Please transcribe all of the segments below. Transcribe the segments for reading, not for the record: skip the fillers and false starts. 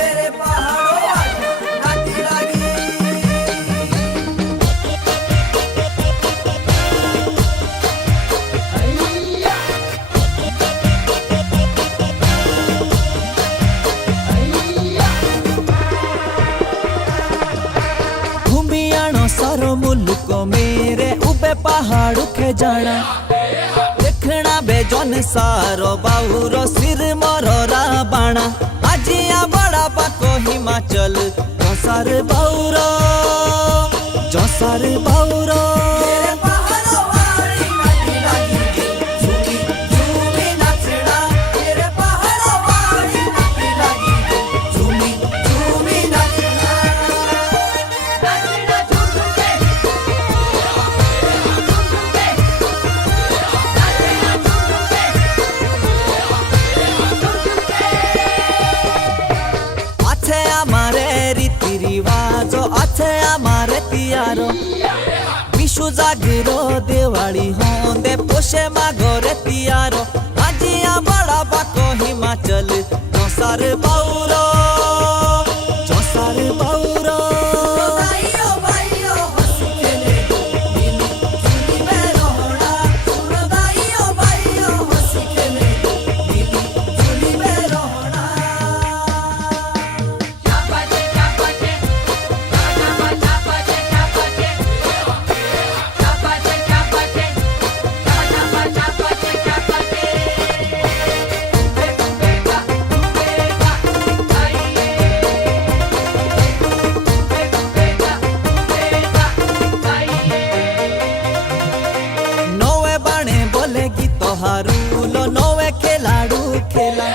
मेरे पहाड़ों नाची लागी। घूमियाणो सारो मुल्क मेरे उबे पहाड़ के जाना देखना बेजोन सारो बाहुरो सिर मोरो राबाणा आजिया बड़ा पाको हिमाचल जोसार बाहुरो मेरे पहाड़ों वाली नाची लागी। झूमी झूमी नाचना मेरे पहाड़ों वाली नाची लागी। झूमी झूमी नाचना नाचना झूम झूम के झूम झूम के नाचना झूम झूम के झूम झूम के। अच्छे हमारे रीति रिवाजो अच्छे हमारे तियारो विशु जागरो दिवाली होंदे पोषे मागो रे तियारो आजिया बड़ा बाको हिमाचल जोसार बाहुरो भाइयों भाइयों हंस खेले मिली जुली में रोना। सुनो भाइयों भाइयों हंस खेले मिली जुली में रोना। चापाचे चापाचे चापाचे चापाचे चापाचे चापाचे चापाचे चापाचे चापाचे बेगा बेगा आइए नोवे बाणे बोले गीतो हारूलो नोवे खेलाड़ू खेला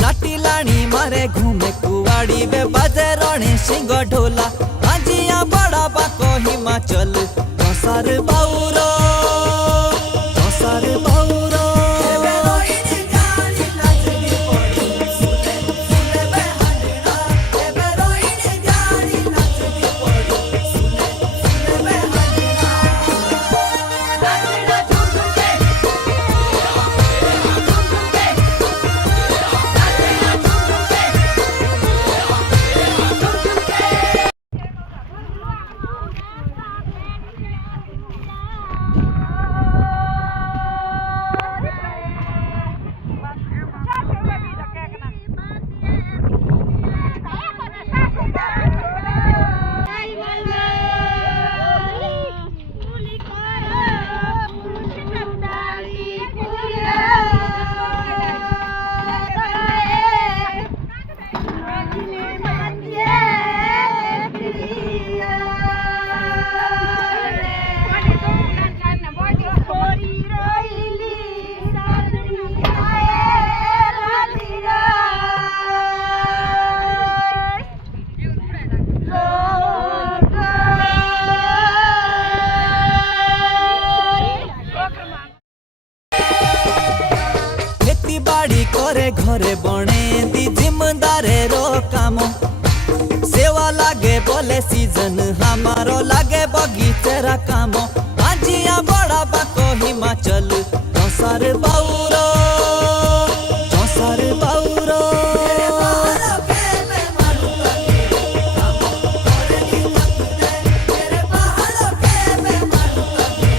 नाटी लाणी मारे घूमे कुवाड़ी वे बाजे रोणे सिंगो ढोला आजिया बड़ा बाको हिमाचल जोसार बाहुरो बेरोईनी गाड़ी नाचनी पड़ी सुने सुने बेहंडना। बेरोईनी गाड़ी नाचनी पड़ी सुने सुने बेहंडना। नाचना झूम झूम के झूम झूम के नाचना झूम झूम के झूम झूम के। खेती बाड़ी करे घरे बने दी जिम्मेदारे रो कामो सेवा लागे बोले सीजन हमारो लागे बगीचेरा कामो आजिया बड़ा बाको हिमाचल जोसार बाहुरो मेरे पहाड़ों के मैं मारू लगे हम और नहीं थकते। मेरे पहाड़ों के मैं मारू लगे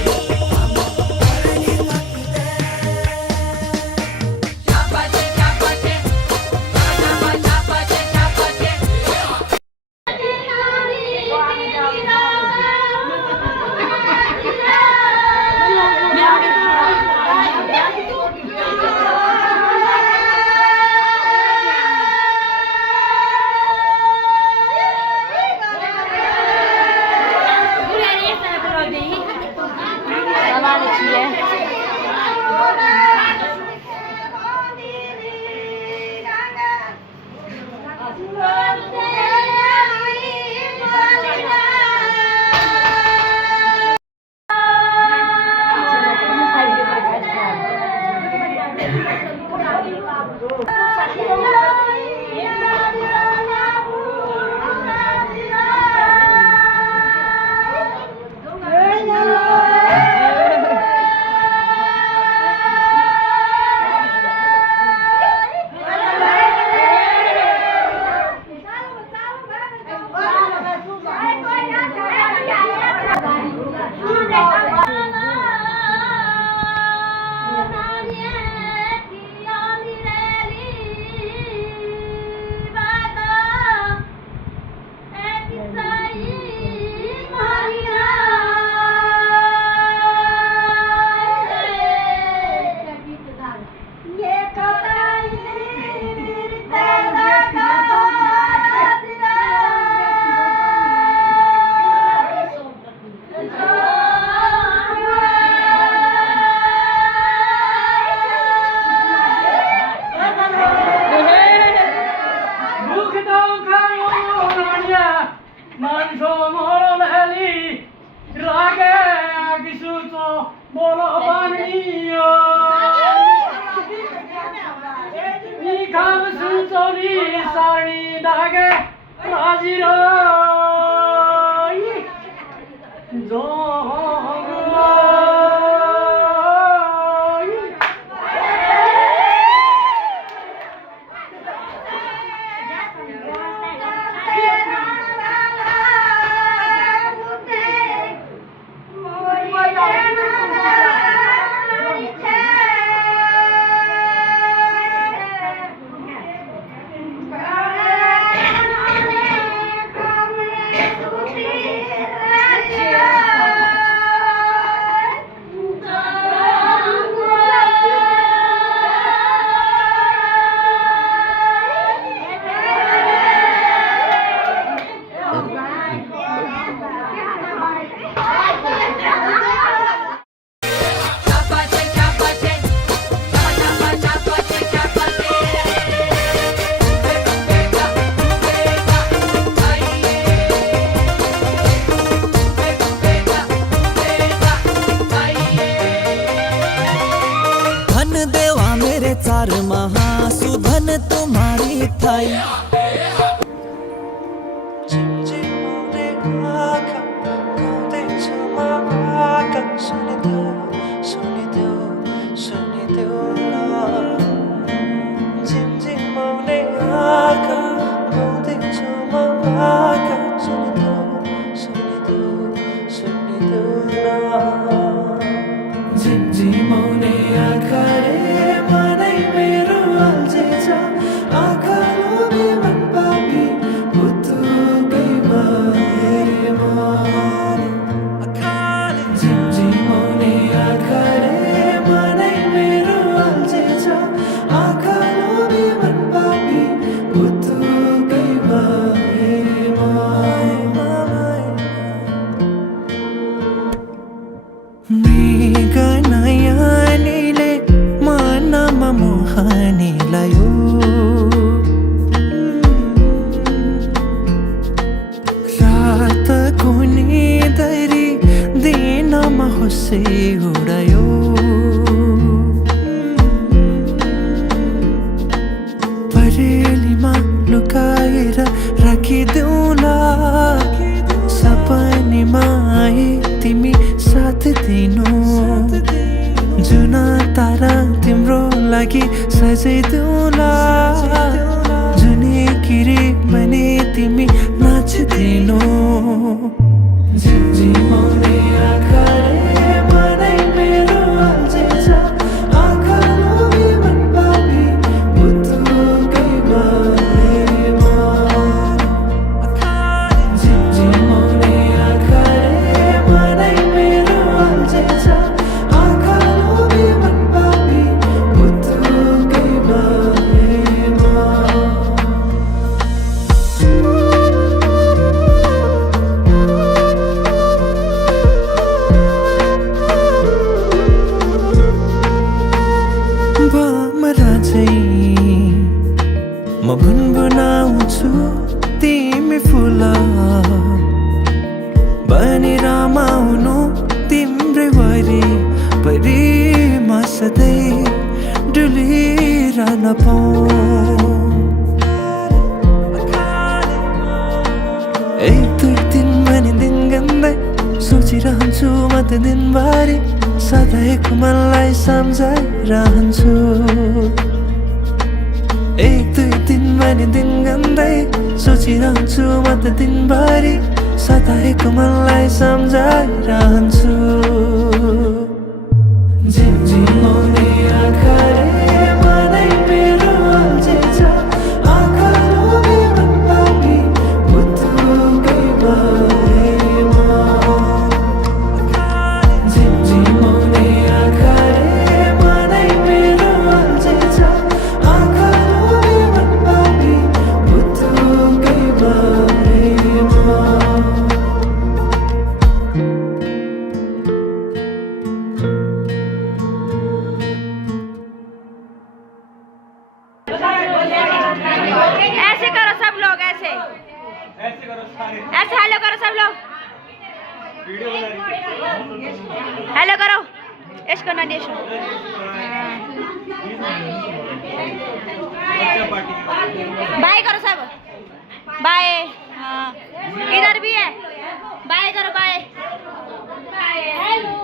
हम और नहीं थकते। चापाचे चापाचे चापाचे चापाचे चापाचे सोमोलली रागे किसुचो बोलो बानियो निखाम सुचोली सारी दागे राजिरो जो चार महासुधन तुम्हारी थाई मृगनयनीले मनमा मोहनी लायो रातको निदरी दिनमा होसे उडायो परेलीमा लुकाएर राखिदेऊला सपनीमा आए तिमी साथ दिनु जुन तारा तिम्रो लागि सजाइदेऊला जुने किरी भने तिमी नाचिदिनु झिमझिमाउने आँखाले मनै मेरो अल्झिन्छ आँखा लोभी मन पापी बुद्धुकै बारेमा झिमझिमाउने आँखाले मनै मेरो अल्झिन्छ आँखा लोभी मन पापी बुद्धुकै बारेमा म गुनगुनाउँछु तिमी फुल बनी रमाउनु तिम्रै वरि परिमा सधैँ डुलिरहन पाऊँ एक दुई दिन भने दिन गन्दै सोचिरहन्छु म त दिनभरि सधैँको मनलाई सम्झाइरहन्छु एक दुई दिन भने दिन गन्दै सोचिरहन्छु म त दिनभरि सधैँको मनलाई सम्झाइरहन्छु झिमझिमाउने आँखाले मनै मेरो अल्झिन्छ आँखा लोभी मन पापी बुद्धुकै बारेमा झिमझिमाउने आँखाले मनै मेरो अल्झिन्छ आँखा लोभी मन पापी बुद्धुकै बारेमा सब लोग हेलो करो इसको ना देश बाय करो सब बाय हाँ इधर भी है बाय करो बाय हेलो